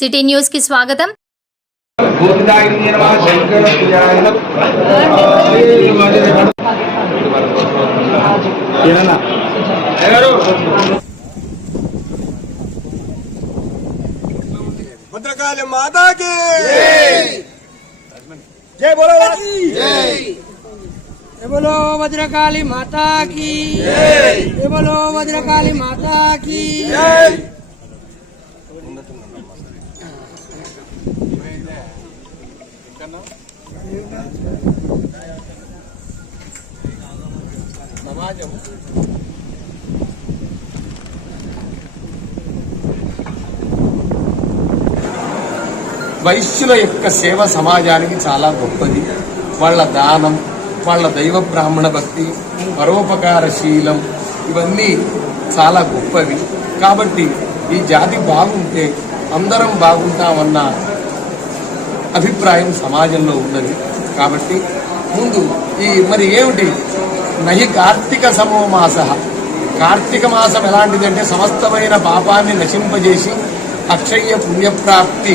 City news కి స్వాగతం. భద్రకాళి మాతాకి జై బోలో जय बोलो भद्रकाली माता की जय बोलो भद्रकाली माता की जय। సమాజం వైశ్యుల యొక్క సేవ సమాజానికి చాలా గొప్పది. వాళ్ళ దానం, వాళ్ళ దైవ బ్రాహ్మణ భక్తి, పరోపకారశీలం ఇవన్నీ చాలా గొప్పవి. కాబట్టి ఈ జాతి బాగుంటే అందరం బాగుంటామన్న అభిప్రాయం సమాజంలో ఉన్నది. కాబట్టి ముందు మరి ఏమిటి నహి కార్తీక సమో మాస, కార్తీక మాసం ఎలాంటిదంటే సమస్తమైన పాపాన్ని నశింపజేసి అక్షయ పుణ్యప్రాప్తి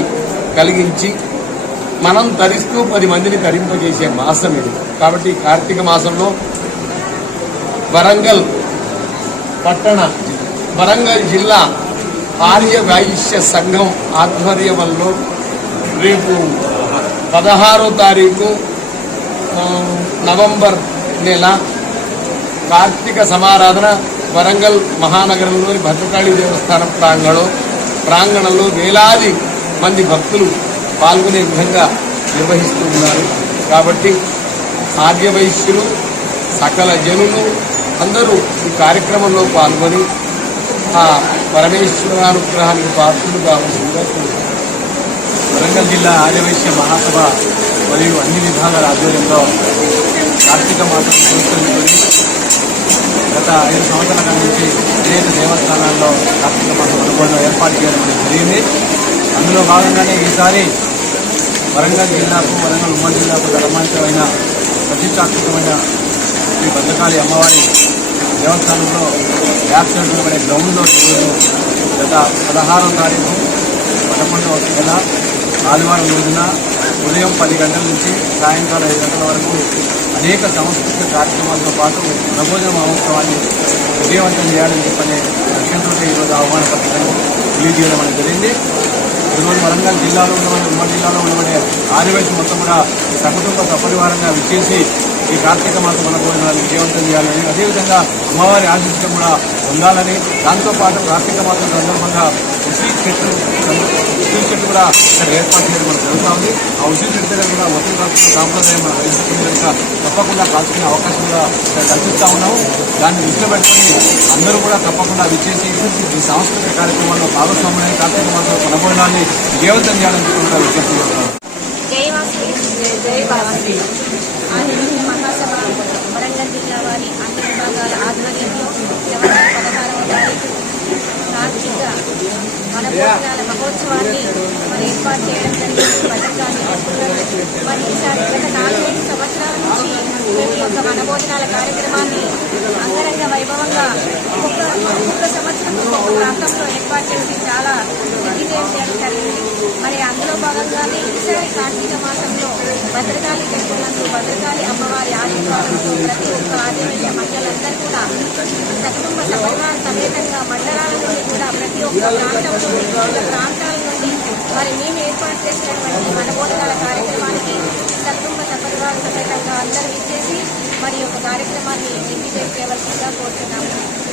కలిగించి మనం తరిస్తూ 10 మందిని తరింపజేసే మాసం ఇది. కాబట్టి కార్తీక మాసంలో వరంగల్ జిల్లా ఆర్య వైశ్య సంఘం ఆధ్వర్యంలో రేపు 16వ తారీఖు నవంబర్ నెల కార్తీక సమారాధన వరంగల్ మహానగరంలోని భద్రకాళి దేవస్థానం ప్రాంగణంలో వేలాది మంది భక్తులు పాల్గొనే విధంగా నిర్వహిస్తూ ఉన్నారు. కాబట్టి ఆర్య వైశ్యులు సకల జనులు అందరూ ఈ కార్యక్రమంలో పాల్గొని ఆ పరమేశ్వరానుగ్రహానికి పాత్రలు కావాల్సిందిగా కోరుతున్నారు. వరంగల్ జిల్లా ఆర్యవైశ్య మహాసభ మరియు అన్ని విభాగాల ఆధ్వర్యంలో కార్తీక మాసం పురస్కరించుకొని గత 5 సంవత్సరాల నుంచి అనేక దేవస్థానాల్లో కార్తీక మాసం అనుభవంలో ఏర్పాటు చేయడం అనేది జరిగింది. అందులో భాగంగానే ఈసారి వరంగల్ ఉమ్మడి జిల్లాకు ధర్మాంతమైన ప్రతిష్టాత్మకమైన శ్రీ భద్రకాళి అమ్మవారి దేవస్థానంలో యాక్సిడెంట్ పడే గ్రౌండ్లో గత 16వ తారీఖు 11వ నెల ఆదివారం రోజున ఉదయం 10 గంటల నుంచి సాయంకాలం 5 గంటల వరకు అనేక సాంస్కృతిక కార్యక్రమాలతో పాటు ప్రబోధన మహోత్సవాన్ని విజయవంతం చేయాలని చెప్పనే లక్ష్యంతో ఈరోజు ఆహ్వాన పత్రికను రిలీజ్ చేయడం అనేది జరిగింది. ఈరోజు వరంగల్ జిల్లాలో ఉన్నవాడి ఉమ్మడి జిల్లాలో ఉన్నవాడే ఆదివాసి మొత్తం కూడా సకుటుంబ సపరివారంగా విచ్చేసి ఈ కార్తీక మాసం అనుభవాన్ని విజయవంతం చేయాలని, అదేవిధంగా అమ్మవారి ఆశీస్సులు కూడా పొందాలని, దాంతోపాటు కార్తీక మాసం సందర్భంగా ఉసిరి చెట్టు కూడా ఇక్కడ ఏర్పాటు చేయడం మనకు జరుగుతూ ఉంది. ఆ ఉసిరి చెట్టు దగ్గర కూడా ఒత్తిడి కాల్చుకునే సాంప్రదాయం మన రైతు కనుక తప్పకుండా కాల్చుకునే అవకాశం కూడా కల్పిస్తూ ఉన్నాము. దాన్ని దృష్టిలో పెట్టుకుని అందరూ కూడా తప్పకుండా విచ్చేసి ఈ సాంస్కృతిక కార్యక్రమాల్లో భాగస్వామ్యాన్ని కార్తీక మాసం అనుభవాన్ని విజయవంతం చేయాలని కూడా విజ్ఞప్తి చేస్తున్నాం. మహాసభ వరంగల్ జిల్లా వారి అన్ని విభాగాల ఆధ్వర్యంలో 16వ తారీఖు కార్తీక వనభోజనాల మహోత్సవాన్ని ఏర్పాటు చేయడం జరిగింది. భద్రకాళి మరి ఈసారి గత 4-5 సంవత్సరాల నుంచి మేము ఈ యొక్క వనభోజనాల కార్యక్రమాన్ని అంగరంగ వైభవంగా ఒక్కొక్క సంవత్సరం ఒక్కొక్క ప్రాంతంలో ఏర్పాటు చేసి చాలా విజయం చేయడం జరిగింది. మరి అందులో భాగంగానే ఈసారి కార్తీక మాసంలో భద్రకాళి టెంపుల్ నందు భద్రకాళి అమ్మవారి ఆశీర్వాదంతో ప్రతి ఒక్క ఆదివాసీ మహిళలందరూ కూడా సకుటుంబ సపరివార సమేతంగా మండలాల నుండి కూడా ప్రతి ఒక్క ప్రాంతాల నుండి మరి మేము ఏర్పాటు చేసినటువంటి వనభోజనాల కార్యక్రమానికి సకుటుంబ సపరివార సమేతంగా అందరూ ఇచ్చేసి మరి ఒక కార్యక్రమాన్ని దిగ్విజయం చేయవలసిందిగా కోరుతున్నాము.